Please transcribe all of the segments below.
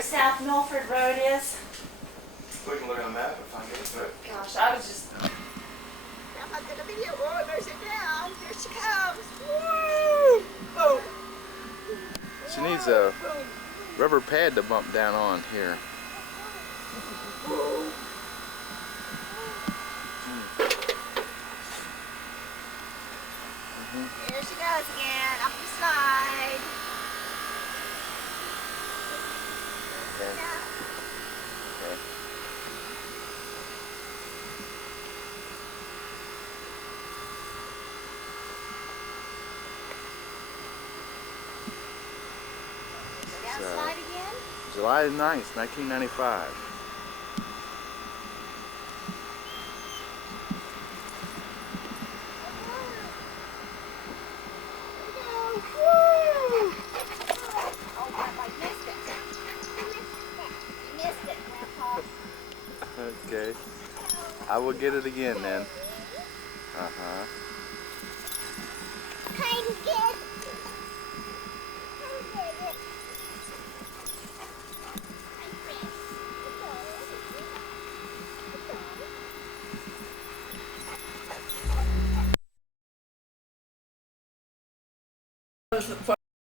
where South Milford Road is? We can look on the map and find it. But Gosh, I was just... I'm not gonna video. Oh, there's it now. There she comes. Woo! Boom. She needs a rubber pad to bump down on here. There she goes again, up the slide. Okay. Yeah. Okay. Down slide again. July 9th, 1995. Okay. I will get it again then. Uh-huh.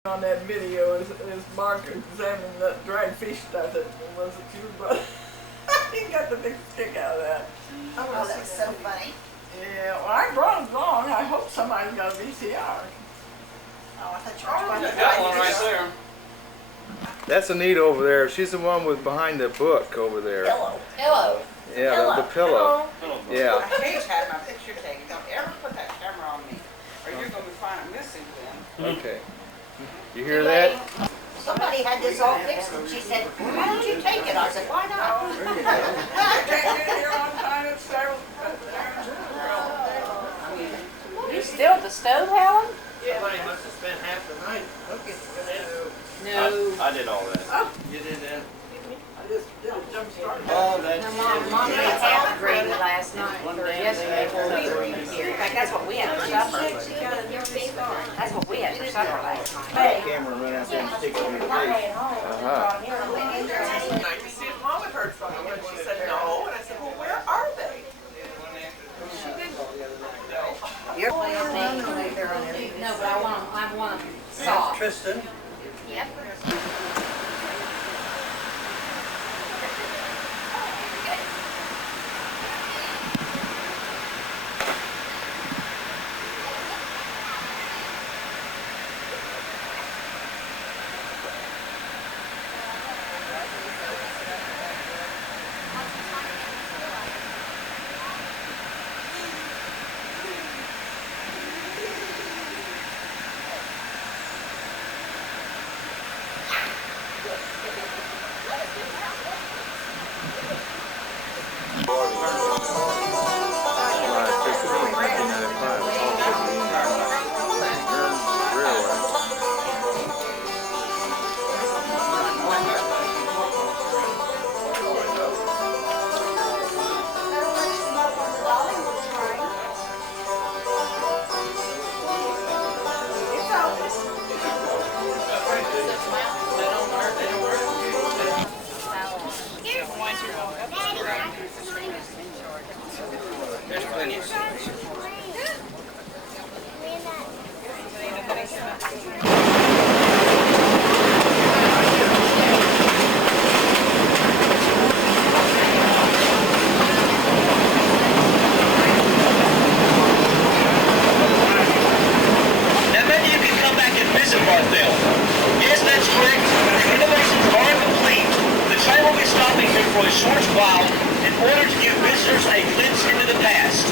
On that video is Mark examining that dried fish stuff that was it you, but he got the big stick out of that. Oh, that's so funny. Yeah, well, I brought it along. I hope somebody's got a VCR. Oh, I thought you were got one right there. That's Anita over there. She's the one with behind the book over there. Pillow. Yeah, the pillow. Yeah. I hate having my picture taken. Don't ever put that camera on me, or you're going to find it missing then. Okay. You hear that? Somebody had this all fixed and she said, why don't you take it? I said, why not? You still at the stove, Helen? Somebody must have spent half the night cooking. No. I did all that. You did that? I just did a jump start. Oh, that's Mom made half green last night, or yesterday when we were here. In fact, that's what we had for supper. That's what we had for supper last night. camera run out there and stick it on your face. Uh-huh. I could see if Mom had heard from them, and she said no. And I said, well, where are they? She didn't know. No, but I want them soft. Tristan. Yep. There's plenty of Now maybe you can come back and visit Barthel. Yes, that's correct. The renovations are complete. The train will be stopping here for a short while in order to give visitors a glimpse into the past.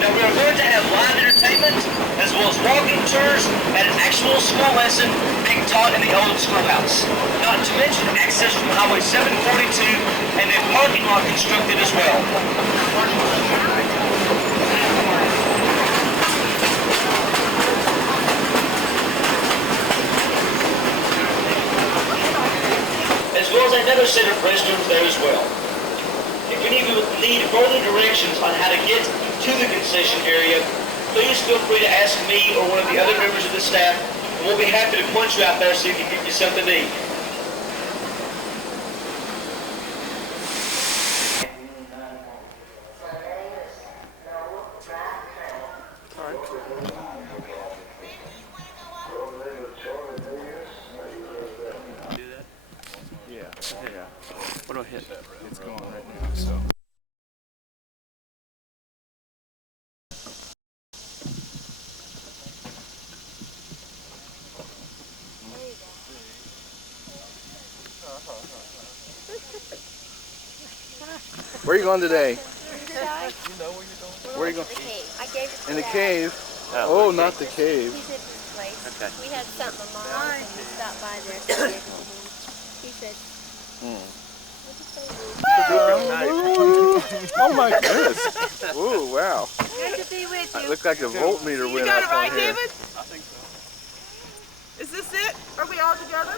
Now we are going to have live entertainment as well as walking tours and an actual school lesson being taught in the old schoolhouse. Not to mention access from Highway 742 and a parking lot constructed as well. As well as another set of restrooms there as well. If any of you need further directions on how to get to the concession area, please feel free to ask me or one of the other members of the staff, and we'll be happy to point you out there so you can get you something to eat. Yeah. What do I hit? It's going right now, so. Where are you going today? Where are you going? I gave it to In the Dad. cave? Oh, not the cave. He's at this place. Okay. We had something of mine, and he stopped by there. So I gave it to him. He said, Oh my goodness. Ooh, wow. good to be with It you. looked like the voltmeter You went got up it right, on here. David? Is this it? Are we all together?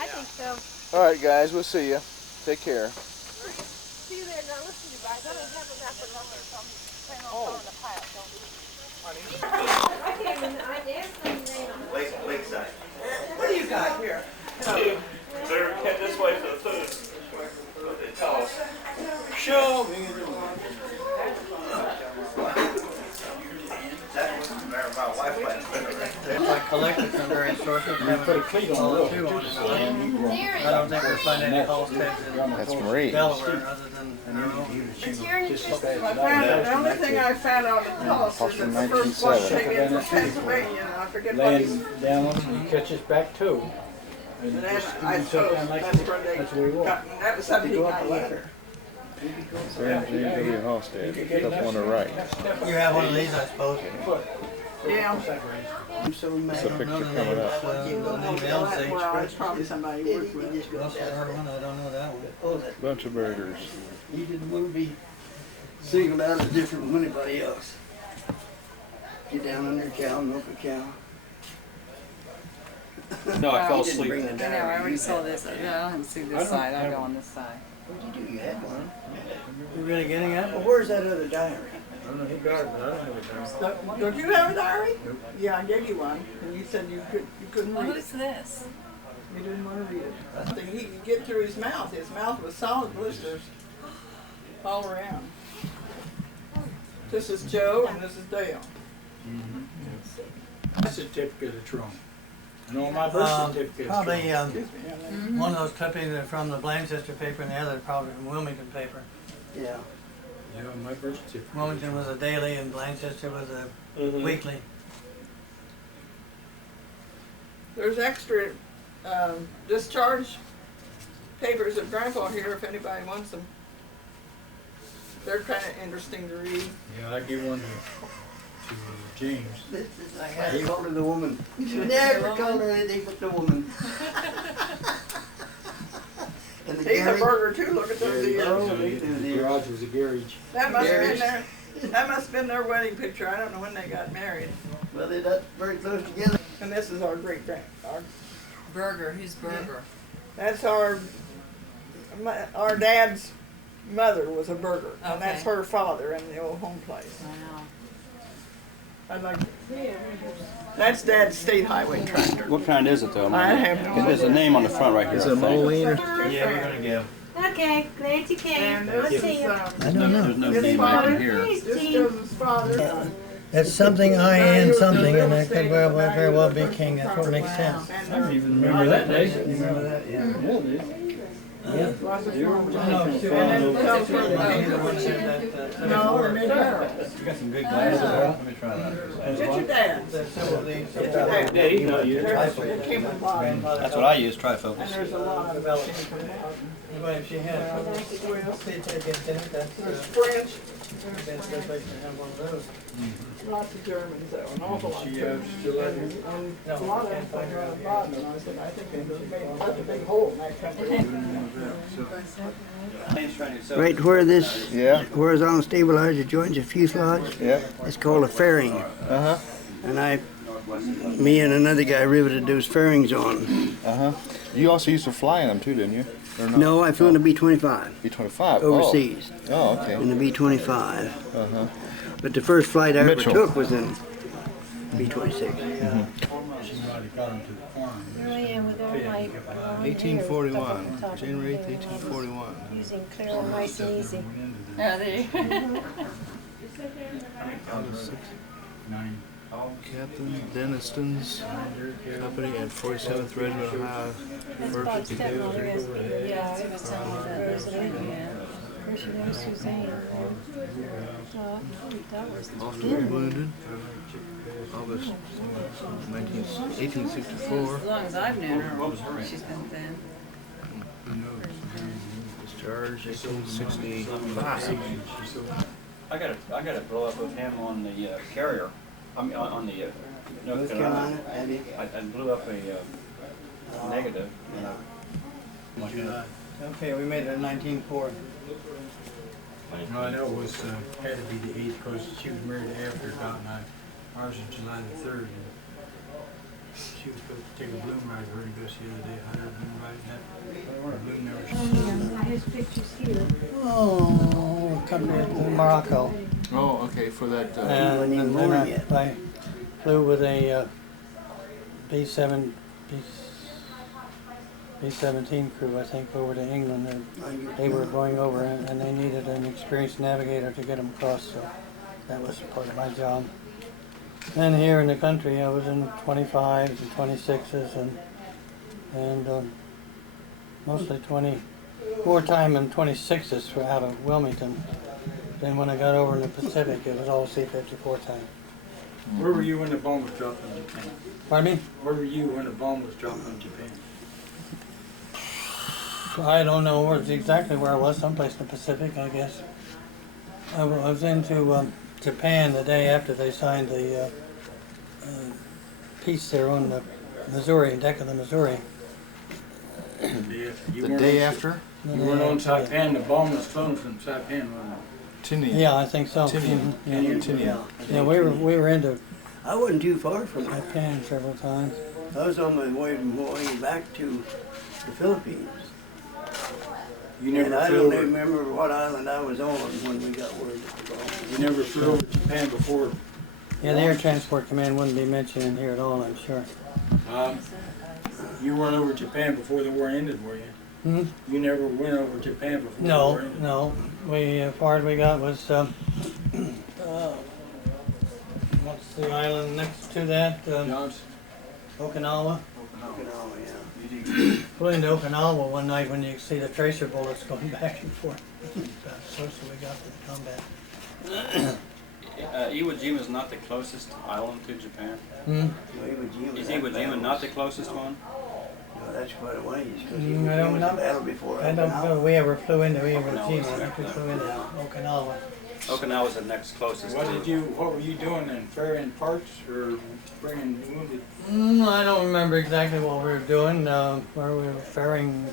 I think so. All right, guys, we'll see you. Take care. See you there. Now listen, you guys. I don't have a wrapper number. So I'm planning on throwing the pile. Lakeside. What do you got here? Better head this way for the food. What they tell us. Show me. I collected from various sources. We put a cleat on it. I don't think we'll find any Halsteds in That's Marie. Delaware other than their own. The only thing I found on the post is that the first one came in from Pennsylvania, and I forget what he's. Laying down on and catches back too. And that's, I suppose, that's where they got, that was something he got later. James W. Halsted, up on the right. You have one of these, I suppose. Yeah. It's a picture coming up. Well, it's probably somebody who worked with. I don't know that one. Bunch of burgers. He didn't want to be singled out as different from anybody else. Get down on their cow, milk a cow. No, I fell He didn't asleep. bring the I know, diary. I already saw this. No, I haven't seen this side. I go on this side. What'd you do? You had one. You really getting it? Well, where's that other diary? I don't know, he got it, but I don't have a diary. Don't you have a diary? Yeah, I gave you one, and you said you couldn't Well, read who's it. this? You didn't want to read it. I think he could get through his mouth. His mouth was solid blisters all around. This is Joe, and this is Dale. My certificate of Trump. And all my birth certificates. Probably Excuse me. yeah, one of those clippings are from the Blanchester paper and the other probably from Wilmington paper. Yeah. Yeah, my birth certificate. Wilmington was a daily and Blanchester was a weekly. There's extra discharge papers of Grandpa here if anybody wants them. They're kind of interesting to read. Yeah, I give one to James. I had to call her the woman. You should never call her anything but the woman. And the He's a Gary, burger too. Look at those ears. The garage was a garage. That must have been their. That must have been their wedding picture. I don't know when they got married. well, they're not very close together. And this is our our Burger. Who's Burger? That's our dad's mother was a burger, and that's Okay. her father in the old home place. Wow. I'd like. That's Dad's state highway tractor. What kind is it though? I have no There's a idea. name on the front right here. Is it a Molina? Yeah, we're gonna give. Okay, glad you came. And this is There's no his name father. right here. This Joseph's father. It's something I and something, and it could very well be king. That's what makes sense. I don't even remember that day. You remember that? Yeah. Yeah, dude. Lots of fun. No, And then tells her the name of the No, or mid-barrel. You got some good glasses. Let me try that. Get your dad's. Get your dad's. Yeah, he's not used. It came with bottom. That's what I use, And trifocus. there's a lot of Well, if she had, There's French. Lots of Germans though, an awful lot of Germans. And a lot of them from bottom. And I said, I think they made such a big hole in that country. Right where this Yeah. horizontal stabilizer joins a fuselage, Yeah. it's called a fairing. Uh-huh. And me and another guy riveted those fairings on. Uh-huh. You also used to fly in them too, didn't you? Or not? No, I flew in a B-25 B-25. overseas. Oh, okay. In the B-25. Uh-huh. But the first flight I ever Mitchell. took was in B-26. Oh yeah, with our light. 1841. January 8th, 1841. Using clear and nice and easy. Oh, there you go. Captain Deniston's Company at 47th Regiment, Ohio. First Brigade. Yeah, he was telling me that there's a lady, yeah. Of course, you know Suzanne. That was Also wounded. August 1864. as long as I've known her, she's been thin. Discharged 1865. I got a blow up with him on the carrier. I mean, on the North North Carolina. Carolina, have you? I blew up a negative. Okay, we made it in 1904. No, I know it was, had to be the 8th because she was married after about and ours is July the 3rd. And she was supposed to take a balloon ride with her to go see the other day. I had a balloon ride and that balloon never I have pictures here. Oh, country to Morocco. Oh, okay, for that. And then I flew with a B-17 crew, I think, over to England. And they were going over and they needed an experienced navigator to get them across, so that was part of my job. Then here in the country, I was in 25s and 26s and mostly wartime and 26s for out of Wilmington. Then when I got over in the Pacific, it was all C-54 time. Where were you when the bomb was dropped on Japan? Pardon me? Where were you when the bomb was dropped on Japan? I don't know exactly where I was, someplace in the Pacific, I guess. I was into Japan the day after they signed the peace there on the Missouri, deck of the Missouri. The day after? You weren't on Saipan, the bomb was flown from Saipan, wasn't it? Tinian. Yeah, I think so. Tinian. Yeah, yeah, we were into I wasn't too far from that. Japan several times. I was on my way back to the Philippines. You never And I flew don't over. remember what island I was on when we got word of the bomb. You never flew over Japan before. Yeah, the Air Transport Command wouldn't be mentioned here at all, I'm sure. You weren't over Japan before the war ended, were you? Hmm? You never went over Japan before the war ended? No. As far as we got was, what's the island next to that? Johnson. Okinawa. Okinawa, yeah. Flew into Okinawa one night when you see the tracer bullets going back and forth. About as close as we got to the combat. Iwo Jima is not the closest island to Japan. Iwo Is Iwo Jima not the closest one? No, that's quite a ways, because I Iwo Jima don't was know. a battle before I don't know Okinawa. if we ever flew into Iwo Jima. I think we flew into Okinawa. Okinawa is the next closest. What were you doing then? Ferrying parts or bringing wounded? I don't remember exactly what we were doing, where we were ferrying,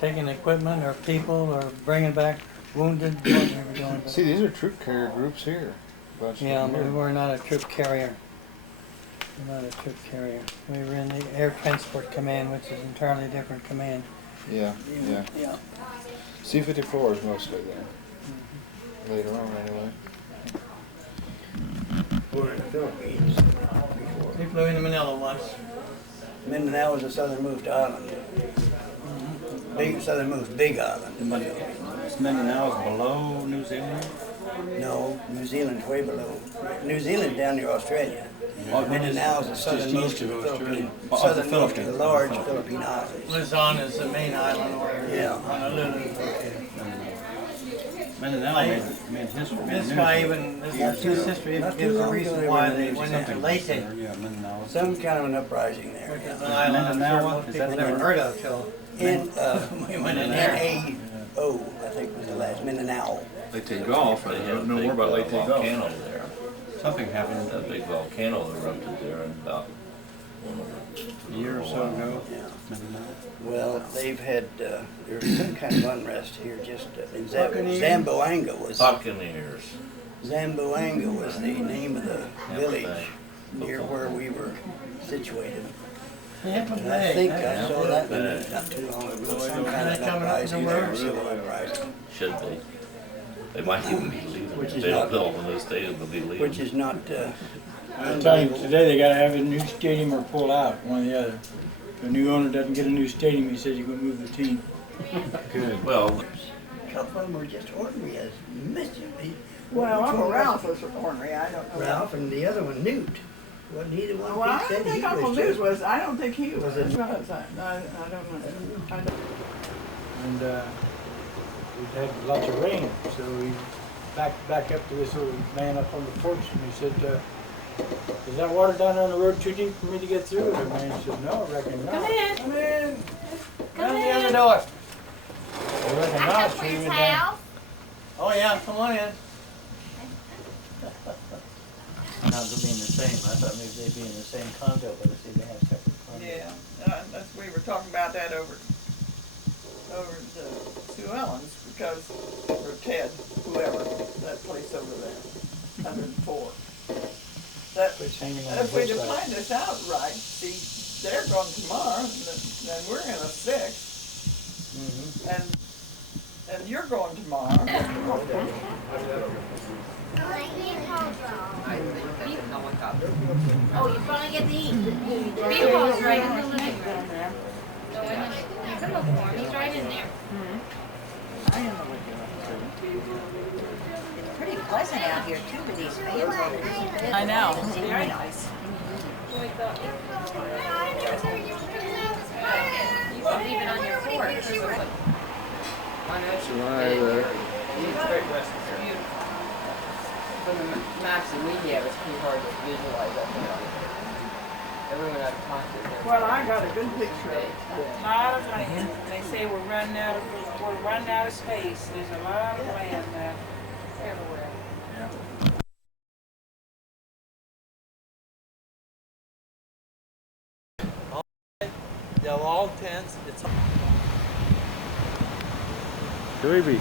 taking equipment or people or bringing back wounded, what we were doing. See, these are troop carrier groups here. Bunch of Yeah, them but we here. were not a troop carrier. We're not a troop carrier. We were in the Air Transport Command, which is an entirely different command. Yeah. Yeah. C-54 is mostly there. Later on, anyway. We were in the Philippines before. We flew into Manila once. Mindanao was a southernmost island. Southernmost big island in the Philippines. Mindanao is below New Zealand? No, New Zealand's way below. New Zealand's down near Australia. Mindanao is the southernmost of the Philippines. Southernmost of the large Philippine islands. Luzon is the main island where Yeah. Honolulu is located. Mindanao made history. This guy even, this history even gives a reason why they went into Leyte, Yeah, Mindanao. Some kind of an uprising there. which is an island I'm sure most Is that people never the- heard of till And we went in there. N-A-O, I think was the last, Mindanao. Leyte Golf. I don't know more about Leyte Golf. Volcano there. Something happened A big volcano erupted there in about a year or so ago. Yeah. Mindanao. Well, they've had, there was some kind of unrest here just in Buccaneers? Zamboanga was, Buccaneers. Zamboanga was the name of the village near where we were situated. Yeah, And I think I saw that Yeah. one not too long ago, some Are kind they of coming up uprising to there, work? civil uprising, Should be. They might even be leaving. Which If is they don't not- build in this state, they'll be leaving. which is not, I'm telling you, today they gotta have a new stadium or pull out, one or the other. If the new owner doesn't get a new stadium, he says he's gonna move the team. Good. Well, a couple of them were just ordinary as mischief. Well, Uncle Ralph was ornery. I don't know. Ralph and the other one, Newt. Wasn't he the one Well, I Pete don't said think he Uncle was Newt too? was. I don't think he was. Was it? I don't know. I don't. And we'd had lots of rain, so we back up to this little man up on the porch, and he said, is that water down on the road too deep for me to get through? And the man said, no, I reckon not. Come in. Come in. Come Down in. the other door. I reckon not. So he went down. Oh yeah, come on in. Not gonna be in the same, I thought maybe they'd be in the same condo, but I see they have separate condos. Yeah, we were talking about that over to Sue Ellen's because, or Ted, whoever, that place over there, 104. That, Quit hanging on if we'd the have hillside. planned this out right, see, they're going tomorrow, and then we're in a 6, and you're going tomorrow. Oh, you finally get to eat. Beaver's right in the living room. Go in and you can look for him. He's right in there. It's pretty pleasant out here too with these fans. I know. It's very nice. You can leave it on your porch. From the maps that we have, it's pretty hard to visualize that. Everyone I've talked to. Well, I got a good picture of it. A lot of land. They say we're running out of space. There's a lot of land everywhere. They're all tents. It's Dewey Beach.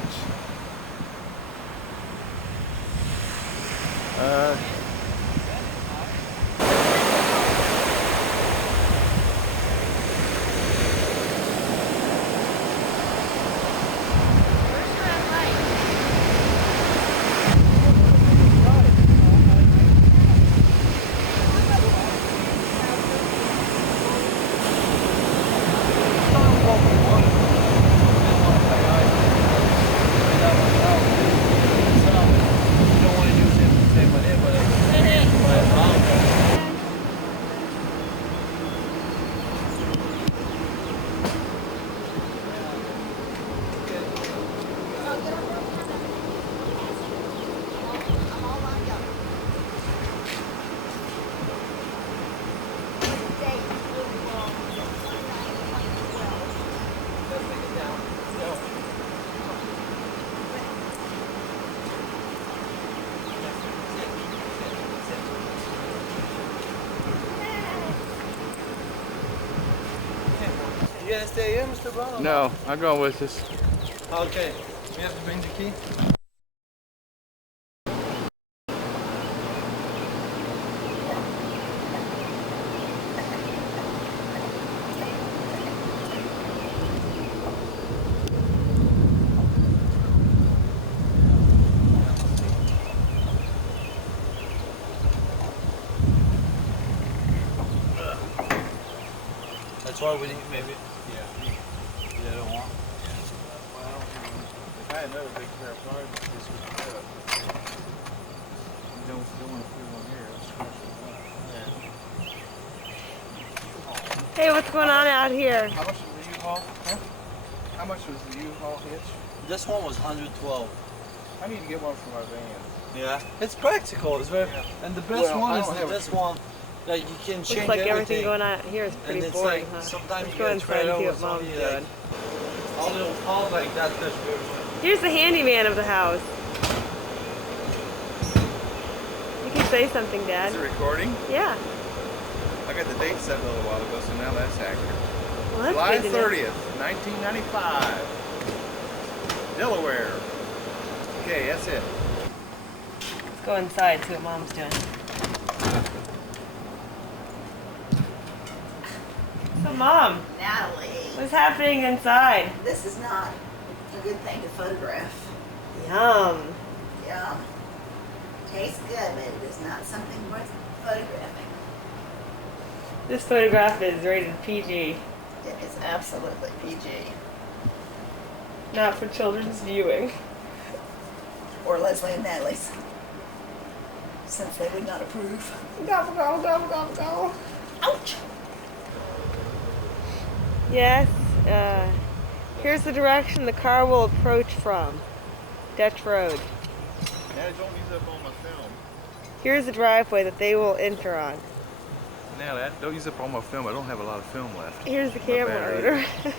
You gonna stay here, Mr. Brown? No, I'm going with us. Okay. We have to bring the key. That's why we need maybe. Yeah. You don't want. Well, if I had another big pair of pliers, this would be good. You don't want to put one here. Hey, what's going on out here? How much was the U-Haul? Huh? How much was the U-Haul hitch? This one was 112. I need to get one for my van. Yeah. It's practical. It's very. And the best Well, one I is don't have this one. That you can change Looks like everything everything. going on out here is pretty And it's boring, like, huh? sometimes Let's you go get inside and see what trails, Mom's only, like, doing. all little halls like that. That's good. Here's the handyman of the house. You can say something, Dad. Is it recording? Yeah. I got the date set a little while ago, so now that's accurate. Well, that's July good to know. 30th, 1995. Delaware. Okay, that's it. Let's go inside, see what Mom's doing. So, Mom, Natalie, what's happening inside? this is not a good thing to photograph. Yum. Yeah. Tastes good, but it is not something worth photographing. This photograph is rated PG. It is absolutely PG. Not for children's viewing. Or Leslie and Natalie's. since they would not approve. Gobble, gobble, gobble, gobble, gobble. Ouch! Yes, here's the direction the car will approach from. Dutch Road. Now don't use up all my film. Here's the driveway that they will enter on. Now that don't use up all my film. I don't have a lot of film left. Here's the My camera battery. owner.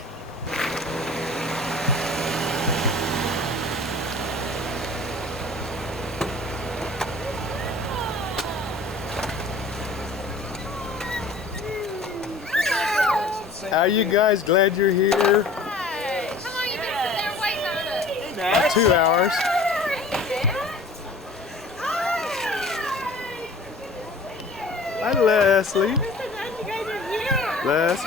How are you guys? Glad you're here. Hey, how long you been sitting there waiting on us? 2 hours. Hi, Leslie. I'm so glad you guys are here. Les.